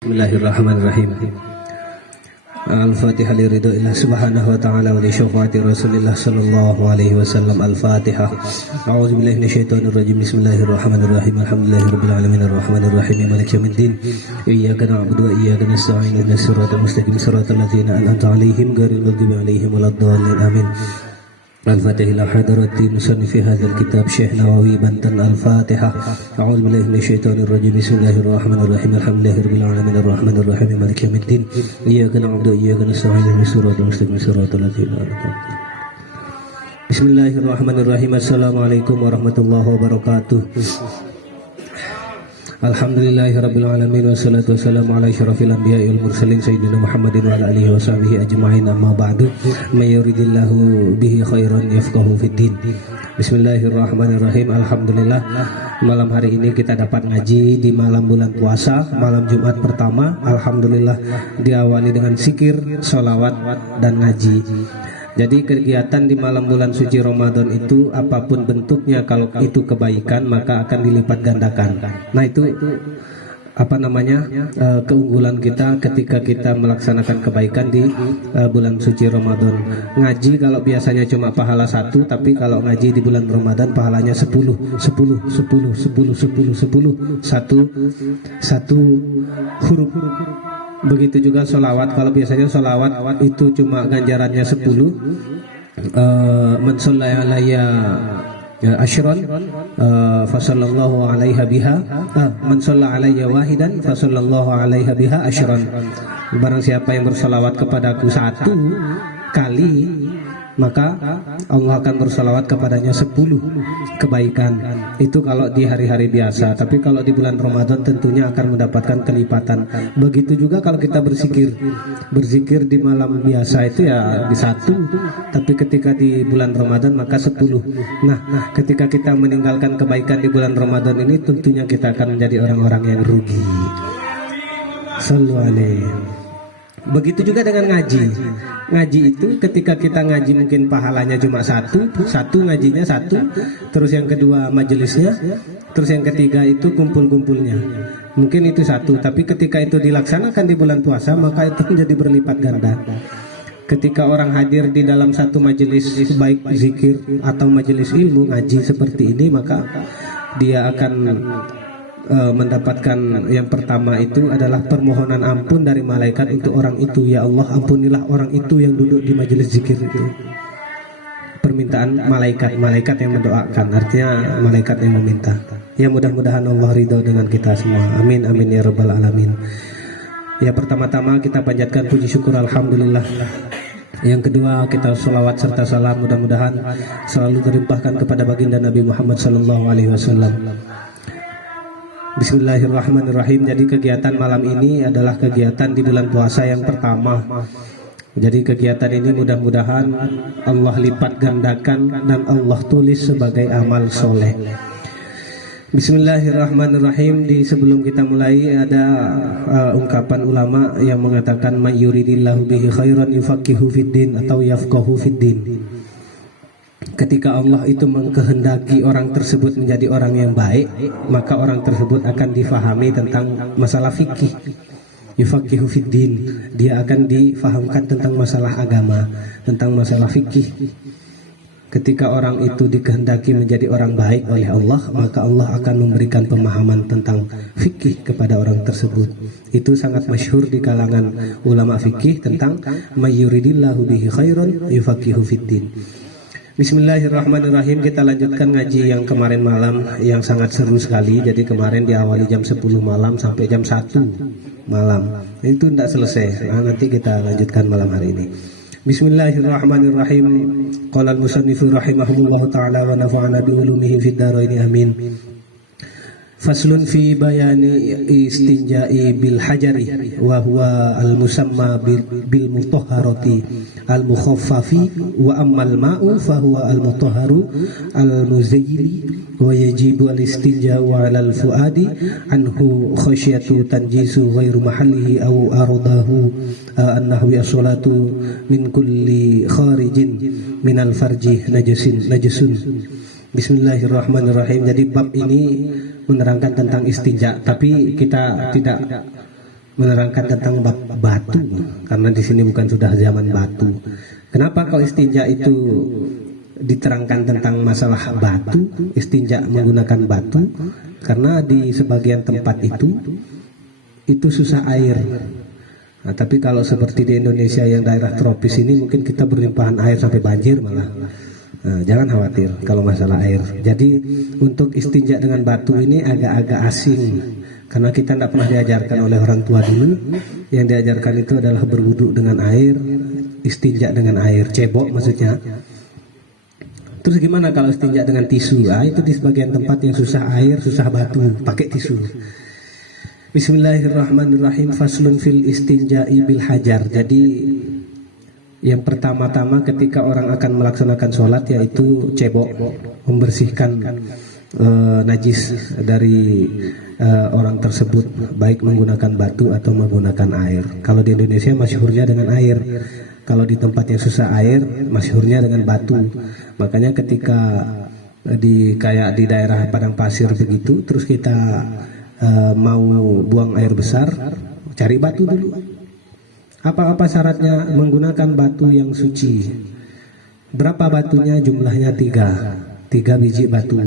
Bismillahirrahmanirrahim. Al-Fatihah li ridhoillah subhanahu wa ta'ala wa li syafaati Rasulillah sallallahu alaihi wasallam. Al-Fatihah. A'udzu billahi minasyaitonir rajim. Bismillahirrahmanirrahim. Alhamdulillahirabbil alamin arrahmanir rahim maliki yaumiddin. Iyyaka na'budu wa iyyaka nasta'in. Ihdinas siratal mustaqim siratal ladzina an'amta 'alaihim ghairil maghdubi 'alaihim waladdallin. Amin. Al-Fatihah ila hadarati musannifi hadzal kitab Syekh Nawawi Banten. Al-Fatihah. A'udzu billahi minasyaitonir rajim. Bismillahirrahmanirrahim. Alhamdulillahirabbil alamin arrahmanir rahim maliki yaumiddin. Iyyaka na'budu wa iyyaka nasta'in. Ihdinas siratal mustaqim siratal ladzina an'amta 'alaihim. Bismillahirrahmanirrahim. Assalamualaikum warahmatullahi wabarakatuh. Alhamdulillahirabbil alamin wassalatu wassalamu ala asyrafil anbiya'i wal mursalin sayyidina Muhammadin wa ala alihi washabihi ajma'in. Amma ba'du. May yuridillahu bihi khairan yafqahu fid din. Bismillahirrahmanirrahim. Alhamdulillah, malam hari ini kita dapat ngaji di malam bulan puasa, malam Jumat pertama. Alhamdulillah diawali dengan zikir, sholawat dan ngaji. Jadi kegiatan di malam bulan suci Ramadan itu apapun bentuknya, kalau itu kebaikan maka akan dilipat gandakan. Nah itu keunggulan kita ketika kita melaksanakan kebaikan di bulan suci Ramadan. Ngaji kalau biasanya cuma pahala 1, tapi kalau ngaji di bulan Ramadan pahalanya 10 satu huruf. Begitu juga sholawat, kalau biasanya sholawat itu cuma ganjarannya 10. Man shalla alayya asyran fasallallahu alaiha biha, man shalla alayya wahidan fasallallahu alaiha biha asyran. Barang siapa yang bersolawat kepadaku 1 kali, maka Allah akan bersalawat kepadanya 10 kebaikan. Itu kalau di hari-hari biasa. Tapi kalau di bulan Ramadan tentunya akan mendapatkan kelipatan. Begitu juga kalau kita berzikir di malam biasa itu ya di 1, tapi ketika di bulan Ramadan maka 10. Nah, ketika kita meninggalkan kebaikan di bulan Ramadan ini, tentunya kita akan menjadi orang-orang yang rugi. Sallu alaihi. Begitu juga dengan ngaji. Ngaji itu ketika kita ngaji mungkin pahalanya cuma satu ngajinya 1, terus yang kedua majelisnya, terus yang ketiga itu kumpul-kumpulnya. Mungkin itu 1, tapi ketika itu dilaksanakan di bulan puasa maka itu menjadi berlipat ganda. Ketika orang hadir di dalam satu majelis, baik zikir atau majelis ilmu ngaji seperti ini, maka dia akan mendapatkan yang pertama itu adalah permohonan ampun dari malaikat untuk orang itu. Ya Allah, ampunilah orang itu yang duduk di majelis zikir itu. Permintaan malaikat yang mendoakan, artinya malaikat yang meminta. Ya mudah-mudahan Allah ridho dengan kita semua. Amin amin ya rabbal alamin. Ya pertama-tama kita panjatkan puji syukur alhamdulillah. Yang kedua kita sholawat serta salam mudah-mudahan selalu terlimpahkan kepada baginda Nabi Muhammad sallallahu alaihi wasallam. Bismillahirrahmanirrahim. Jadi kegiatan malam ini adalah kegiatan di bulan puasa yang pertama. Jadi kegiatan ini mudah-mudahan Allah lipat gandakan dan Allah tulis sebagai amal soleh. Bismillahirrahmanirrahim. Sebelum kita mulai ada ungkapan ulama yang mengatakan may yuridillahu bihi khairan yufaqihu fiddin atau yafqahu fiddin. Ketika Allah itu mengkehendaki orang tersebut menjadi orang yang baik, maka orang tersebut akan difahami tentang masalah fikih. Yufaqihu fiddin, dia akan difahamkan tentang masalah agama, tentang masalah fikih. Ketika orang itu dikehendaki menjadi orang baik oleh Allah, maka Allah akan memberikan pemahaman tentang fikih kepada orang tersebut. Itu sangat masyhur di kalangan ulama fikih tentang may yuridillahu bihi khairan yufaqihu fiddin. Bismillahirrahmanirrahim. Kita lanjutkan ngaji yang kemarin malam yang sangat seru sekali. Jadi kemarin diawali jam 10 malam sampai jam 1 malam. Itu tidak selesai. Nah, nanti kita lanjutkan malam hari ini. Bismillahirrahmanirrahim. Qala al-musannifu rahimahullahu ta'ala wa nafa'ana bi ulumihi fid dharain amin. Faslun fi bayani istinja'i bil hajari wa huwa al-musamma bil mutahharati al-mukhaffafi wa ammal ma'u fa huwa al-mutahharu al-muzayyili wa yajibu al-istinja'u 'ala al-fuadi anhu khasyatu tanjisu ghairu mahallihi aw aradahu annahu as-salatu min kulli kharijin min al-farji najasun. Bismillahirrahmanirrahim. Jadi bab ini menerangkan tentang istinja, tapi kita tidak menerangkan tentang batu, karena di sini bukan sudah zaman batu. Kenapa kalau istinja itu diterangkan tentang masalah batu, istinja menggunakan batu? Karena di sebagian tempat itu susah air. Nah, tapi kalau seperti di Indonesia yang daerah tropis ini mungkin kita berlimpahan air sampai banjir malah. Nah, jangan khawatir kalau masalah air. Jadi untuk istinja dengan batu ini agak-agak asing, karena kita tidak pernah diajarkan oleh orang tua dulu. Yang diajarkan itu adalah berwudu dengan air, istinja dengan air, cebok maksudnya. Terus gimana kalau istinja dengan tisu? Ah, itu di sebagian tempat yang susah air, susah batu, pakai tisu. Bismillahirrahmanirrahim. Faslun fil istinja'i bil hajar. Jadi yang pertama-tama ketika orang akan melaksanakan sholat yaitu cebok, membersihkan najis dari orang tersebut, baik menggunakan batu atau menggunakan air. Kalau di Indonesia masyhurnya dengan air. Kalau di tempat yang susah air, masyhurnya dengan batu. Makanya ketika kayak di daerah padang pasir begitu, terus kita mau buang air besar, cari batu dulu. Apa syaratnya? Menggunakan batu yang suci. Berapa batunya? Jumlahnya 3 biji batu.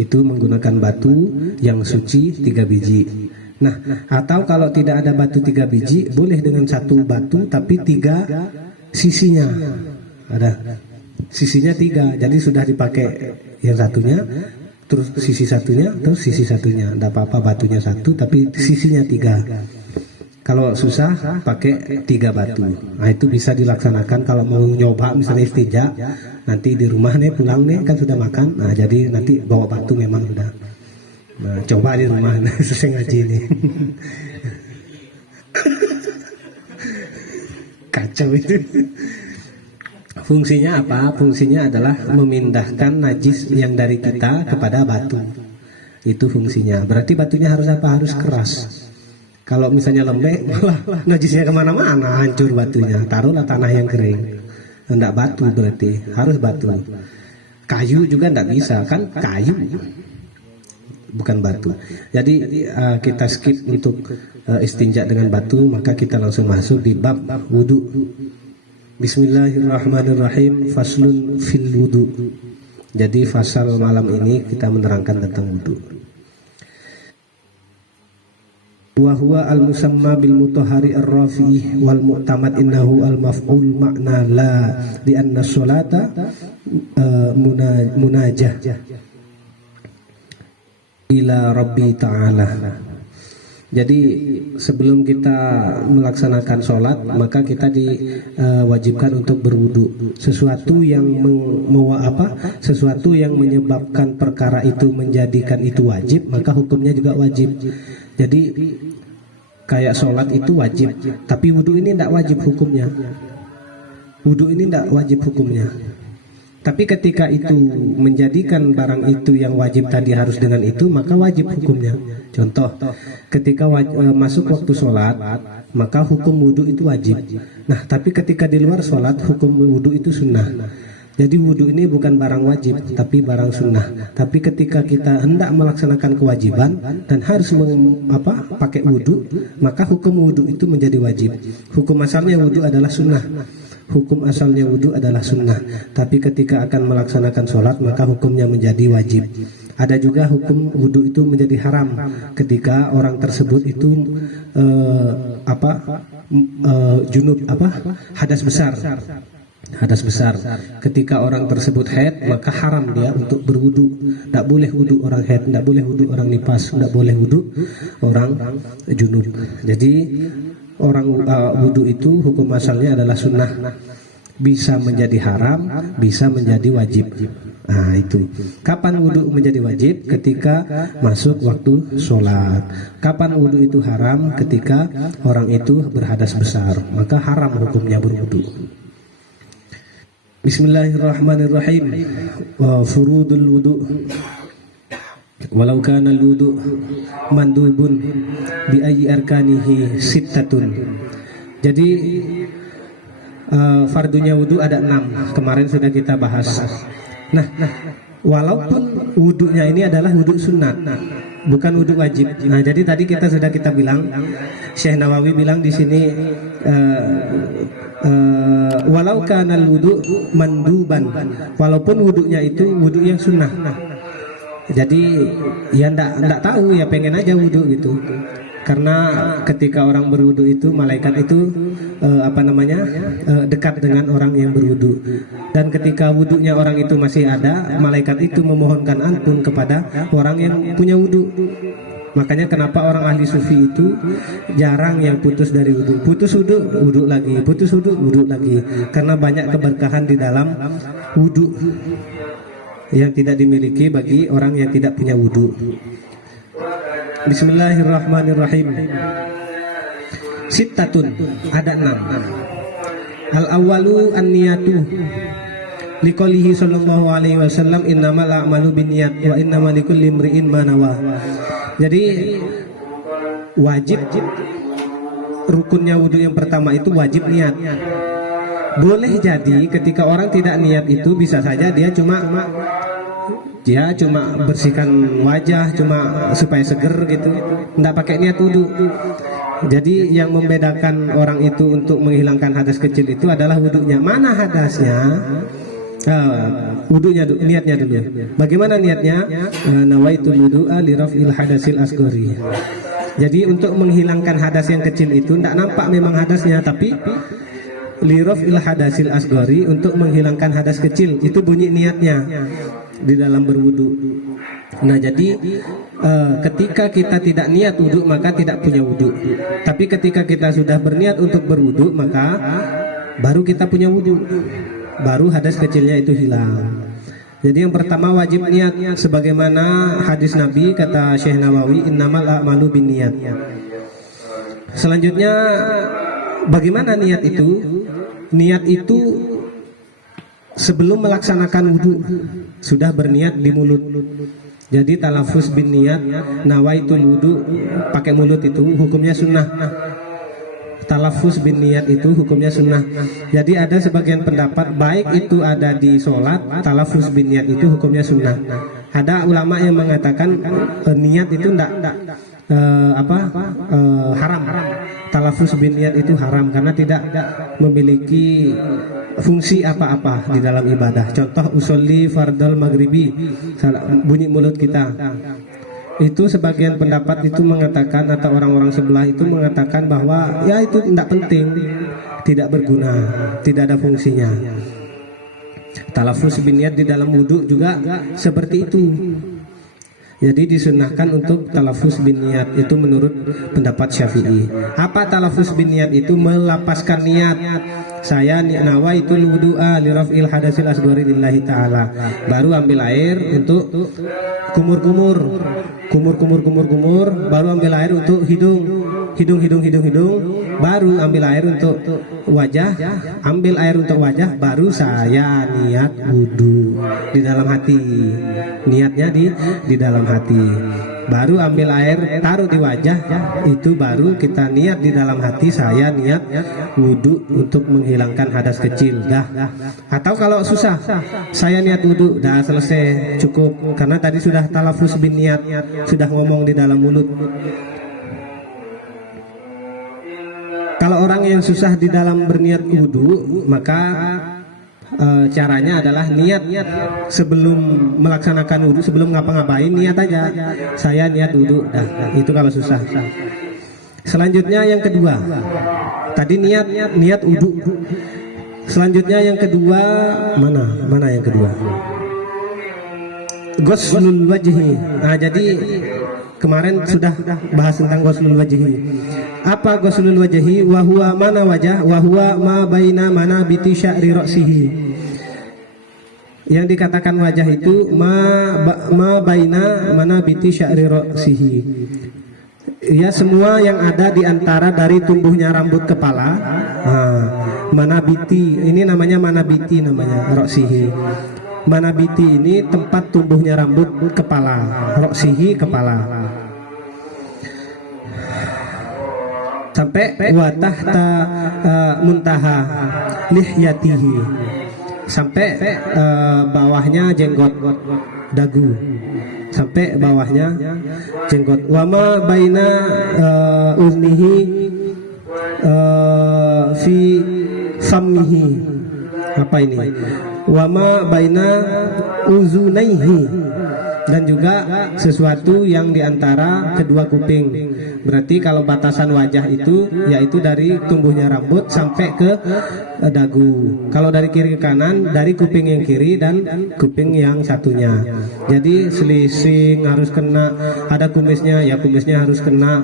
Itu menggunakan batu yang suci 3 biji. Nah, atau kalau tidak ada batu 3 biji, boleh dengan 1 batu tapi 3 sisinya. Ada sisinya 3, jadi sudah dipakai yang satunya, terus sisi satunya, terus sisi satunya. Tidak apa-apa batunya 1 tapi sisinya 3. Kalau susah pakai 3 batu. Nah, itu bisa dilaksanakan kalau mau nyoba misalnya istinja. Nanti di rumah nih pulang nih kan sudah makan. Nah, jadi nanti bawa batu memang sudah. Nah, coba di rumah selesai ngaji nih. Kacau itu. Fungsinya apa? Fungsinya adalah memindahkan najis yang dari kita kepada batu. Itu fungsinya. Berarti batunya harus apa? Harus keras. Kalau misalnya lembek, malah najisnya kemana-mana, hancur batunya. Taruhlah tanah yang kering. Tidak batu berarti, harus batu. Kayu juga tidak bisa, kan kayu, bukan batu. Jadi kita skip untuk istinja dengan batu, maka kita langsung masuk di bab wudu. Bismillahirrahmanirrahim. Faslun fil wudu. Jadi fasal malam ini kita menerangkan tentang wudu. Wa huwa al-musamma bil mutahhari ar-rafi wal mu'tamad innahu al-maf'ul makna la di anna sholata munajah ila rabbi ta'ala. Jadi sebelum kita melaksanakan sholat, maka kita diwajibkan untuk berwudu. Sesuatu yang sesuatu yang menyebabkan perkara itu menjadikan itu wajib, maka hukumnya juga wajib. Jadi kayak sholat itu wajib, tapi wudu ini tidak wajib hukumnya. Wudu ini tidak wajib hukumnya. Tapi ketika itu menjadikan barang itu yang wajib tadi harus dengan itu, maka wajib hukumnya. Contoh, ketika masuk waktu sholat, maka hukum wudu itu wajib. Nah, tapi ketika di luar sholat, hukum wudu itu sunnah. Jadi wudu ini bukan barang wajib, tapi barang sunnah. Tapi ketika kita hendak melaksanakan kewajiban dan harus pakai wudu, maka hukum wudu itu menjadi wajib. Hukum asalnya wudu adalah sunnah. Hukum asalnya wudu adalah sunnah. Tapi ketika akan melaksanakan sholat, maka hukumnya menjadi wajib. Ada juga hukum wudu itu menjadi haram ketika orang tersebut itu junub, hadas besar. Hadas besar. Ketika orang tersebut haid, maka haram dia untuk berwudu. Tidak boleh wudu orang haid, tidak boleh wudu orang nifas, tidak boleh wudu orang junub. Jadi orang wudu itu hukum asalnya adalah sunnah. Bisa menjadi haram, bisa menjadi wajib. Nah, itu. Kapan wudu menjadi wajib? Ketika masuk waktu sholat. Kapan wudu itu haram? Ketika orang itu berhadas besar, maka haram hukumnya berwudu. Bismillahirrahmanirrahim. Wa furudul wudu. Walau kana al-wudu mandubun bi ayyi arkanihi sittatun. Jadi fardunya wudu ada 6. Kemarin sudah kita bahas. Nah, walaupun wudunya ini adalah wudu sunat, bukan wudhu wajib. Nah, jadi tadi kita bilang, Syekh Nawawi bilang di sini walau kanal wudhu manduban, walaupun wudhunya itu wudhu yang sunnah. Jadi ya ndak tahu ya, pengen aja wudhu gitu. Karena ketika orang berwudu itu malaikat itu dekat dengan orang yang berwudu, dan ketika wudunya orang itu masih ada, malaikat itu memohonkan ampun kepada orang yang punya wudu. Makanya kenapa orang ahli sufi itu jarang yang putus dari wudu, putus wudu, wudu lagi, putus wudu, wudu lagi, karena banyak keberkahan di dalam wudu yang tidak dimiliki bagi orang yang tidak punya wudu. Bismillahirrahmanirrahim. Sittatun, ada 6. Al-awwalu an-niyatu. Liqaulihi sallallahu alaihi wasallam innamal a'malu binniyat wa innamal likulli imri'in ma nawa. Jadi wajib rukunnya wudu yang pertama itu wajib niat. Boleh jadi ketika orang tidak niat itu bisa saja dia cuma bersihkan wajah cuma supaya seger gitu, nggak pakai niat wudu. Jadi yang membedakan orang itu untuk menghilangkan hadas kecil itu adalah wudunya. Mana hadasnya? Wudunya, niatnya dulu. Bagaimana niatnya? Nawaitu wudu'a li raf'il hadasil asghari. Jadi untuk menghilangkan hadas yang kecil itu tidak nampak memang hadasnya, tapi li raf'il hadasil asghari, untuk menghilangkan hadas kecil, itu bunyi niatnya di dalam berwudu. Nah, jadi ketika kita tidak niat wudu maka tidak punya wudu. Tapi ketika kita sudah berniat untuk berwudu maka baru kita punya wudu, baru hadas kecilnya itu hilang. Jadi yang pertama wajib niat, sebagaimana hadis Nabi kata Syekh Nawawi, innamal a'malu binniyat. Selanjutnya bagaimana niat itu? Niat itu sebelum melaksanakan wudu sudah berniat di mulut. Jadi talafus bin niat, nawaitul wudu pakai mulut itu hukumnya sunnah. Talafus bin niat itu hukumnya sunnah. Jadi ada sebagian pendapat baik itu ada di sholat, talafus bin niat itu hukumnya sunnah. Ada ulama yang mengatakan niat itu haram. Talafus bin niat itu haram karena tidak memiliki fungsi apa-apa di dalam ibadah. Contoh usolli fardal maghribi, bunyi mulut kita. Itu sebagian pendapat itu mengatakan, atau orang-orang sebelah itu mengatakan bahwa ya itu tidak penting, tidak berguna, tidak ada fungsinya. Talafus bin niat di dalam wudu juga seperti itu. Jadi disunahkan untuk talafus bin niat itu menurut pendapat Syafi'i. Apa talafus bin niat itu? Melapaskan niat. Saya nawaitul wudu'a li raf'il hadasil asghari lillahi ta'ala. Baru ambil air untuk kumur, baru ambil air untuk hidung, baru ambil air untuk wajah, baru saya niat wudu di dalam hati. Niatnya di dalam hati. Baru ambil air taruh di wajah, itu baru kita niat di dalam hati, saya niat wudu untuk menghilangkan hadas kecil. Dah. Atau kalau susah, saya niat wudu, dah selesai, cukup, karena tadi sudah talafus bin niat, sudah ngomong di dalam mulut. Kalau orang yang susah di dalam berniat wudu, maka caranya adalah niat sebelum melaksanakan wudu, sebelum ngapa-ngapain niat aja, saya niat wudu. Nah, itu kalau susah. Selanjutnya yang kedua, tadi niat wudu. Selanjutnya yang kedua, mana yang kedua? Ghuslul wajhi. Nah, jadi kemarin sudah bahas tentang ghuslul wajhi. Apa ghuslul wajhi? Wa huwa mana wajah? Wa huwa ma baina manabiti sya'ri ra'sihi. Yang dikatakan wajah itu ma baina manabiti sya'ri ra'sihi. Ya, semua yang ada di antara dari tumbuhnya rambut kepala. Manabiti ini namanya manabiti, namanya ra'sihi. Manabiti ini tempat tumbuhnya rambut kepala, ra'sihi kepala. Sampai wa tahta muntaha lihyatihi, sampai bawahnya jenggot dagu, sampai bawahnya jenggot. Wama baina uznihi fi fammihi, apa ini? Wama baina uzunaihi, dan juga sesuatu yang diantara kedua kuping. Berarti kalau batasan wajah itu yaitu dari tumbuhnya rambut sampai ke dagu. Kalau dari kiri ke kanan, dari kuping yang kiri dan kuping yang satunya. Jadi selisih harus kena, ada kumisnya ya kumisnya harus kena,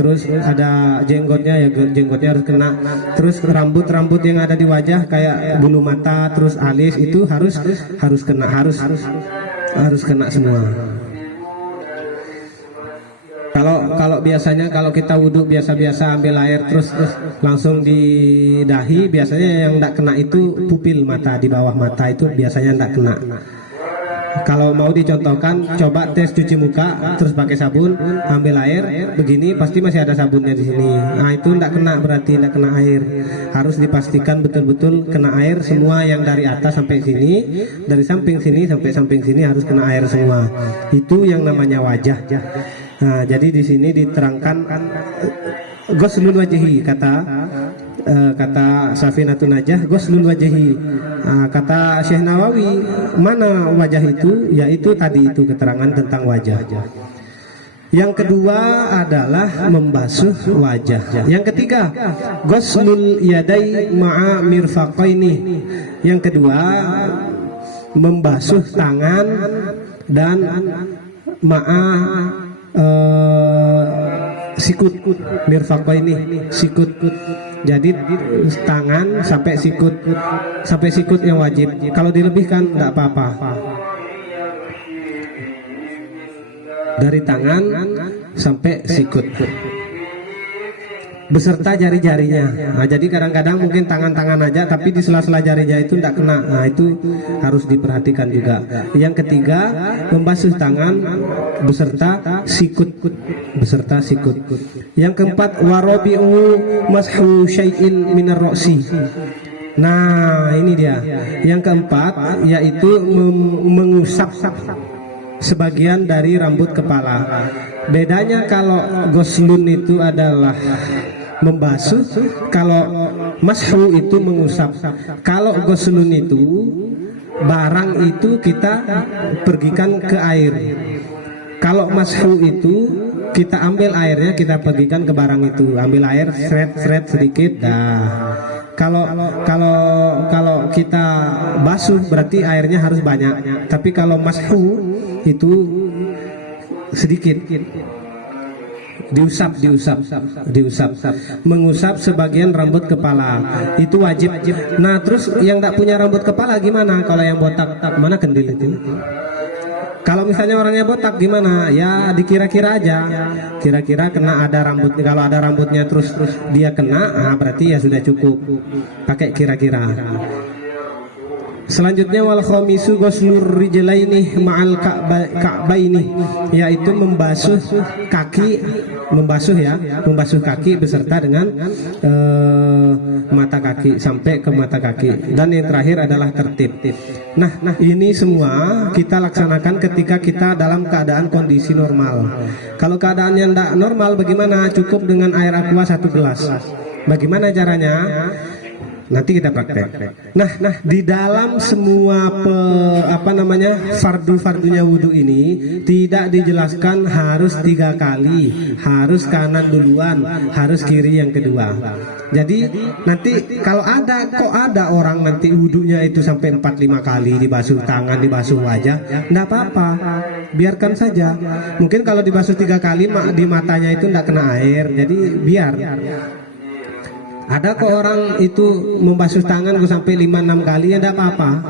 terus ada jenggotnya ya jenggotnya harus kena, terus rambut-rambut yang ada di wajah kayak bulu mata, terus alis itu harus kena, harus kena semua. Kalau biasanya kalau kita wudhu biasa-biasa ambil air terus langsung di dahi, biasanya yang tidak kena itu pupil mata, di bawah mata itu biasanya tidak kena. Kalau mau dicontohkan, coba tes cuci muka terus pakai sabun, ambil air begini pasti masih ada sabunnya di sini. Nah itu tidak kena, berarti tidak kena air. Harus dipastikan betul-betul kena air semua, yang dari atas sampai sini, dari samping sini sampai samping sini harus kena air semua. Itu yang namanya wajah. Nah, jadi di sini diterangkan ghuslul wajhi, kata Safinatun Najah, ghuslul wajhi. Kata Syekh Nawawi, mana wajah itu? Yaitu tadi itu keterangan tentang wajah. Yang kedua adalah membasuh wajah. Yang ketiga, ghuslul yadai ma'a mirfaqaini. Yang kedua, membasuh tangan dan ma'a sikut, mirfaqaini, sikut. Jadi tangan sampai sikut yang wajib. Kalau dilebihkan tidak apa-apa. Dari tangan sampai sikut beserta jari-jarinya. Nah, jadi kadang-kadang mungkin tangan-tangan aja, tapi di sela-sela jarinya itu tidak kena. Nah, itu harus diperhatikan juga. Yang ketiga, membasuh tangan beserta sikut, Yang keempat, warabi'u mashu syai'in minar ro'si. Nah, ini dia. Yang keempat yaitu mengusap sebagian dari rambut kepala. Bedanya kalau ghuslun itu adalah membasuh, kalau mashu itu mengusap. Kalau ghuslun itu barang itu kita pergikan ke air. Kalau mashu itu kita ambil airnya, kita pergikan ke barang itu, ambil air seret sedikit. Kalau kita basuh berarti airnya harus banyak. Tapi kalau mashu itu sedikit, diusap, mengusap sebagian rambut kepala itu wajib. Nah, terus yang tak punya rambut kepala gimana? Kalau yang botak, mana kendil itu? Kalau misalnya orangnya botak gimana? Ya dikira-kira aja, kira-kira kena ada rambut. Kalau ada rambutnya terus dia kena, berarti ya sudah cukup pakai kira-kira. Selanjutnya wal khamisu ghuslur rijlaini ma'al ka'baini, yaitu membasuh kaki, membasuh kaki beserta dengan mata kaki sampai ke mata kaki. Dan yang terakhir adalah tertib. Nah, ini semua kita laksanakan ketika kita dalam keadaan kondisi normal. Kalau keadaannya tidak normal bagaimana? Cukup dengan air aqua 1 gelas. Bagaimana caranya? Nanti kita praktek. Nah, di dalam semua fardu-fardunya wudhu ini tidak dijelaskan harus 3 kali, harus kanan duluan, harus kiri yang kedua. Jadi nanti kalau ada orang nanti wudhunya itu sampai 4-5 kali, dibasuh tangan, dibasuh wajah, enggak apa-apa, biarkan saja. Mungkin kalau dibasuh 3 kali di matanya itu enggak kena air, jadi biar. Ada kok orang itu membasuh tangan sampai 5-6 kali, ya tidak apa-apa.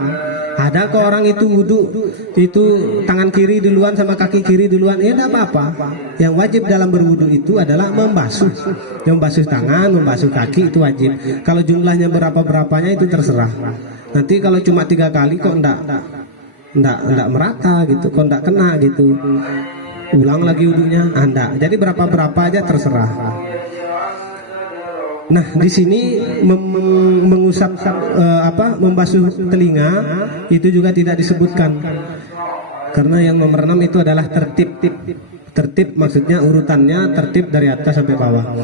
Ada kok orang itu wudhu itu tangan kiri duluan sama kaki kiri duluan, ya tidak apa-apa. Yang wajib dalam berwudhu itu adalah membasuh. Yang membasuh tangan, membasuh kaki itu wajib. Kalau jumlahnya berapanya itu terserah. Nanti kalau cuma 3 kali kok enggak merata gitu, kok enggak kena gitu, ulang lagi wudhunya, enggak. Jadi berapa aja terserah. Nah, di sini mengusap membasuh telinga itu juga tidak disebutkan. Karena yang nomor 6 itu adalah tertib. Tertib maksudnya urutannya tertib dari atas sampai bawah.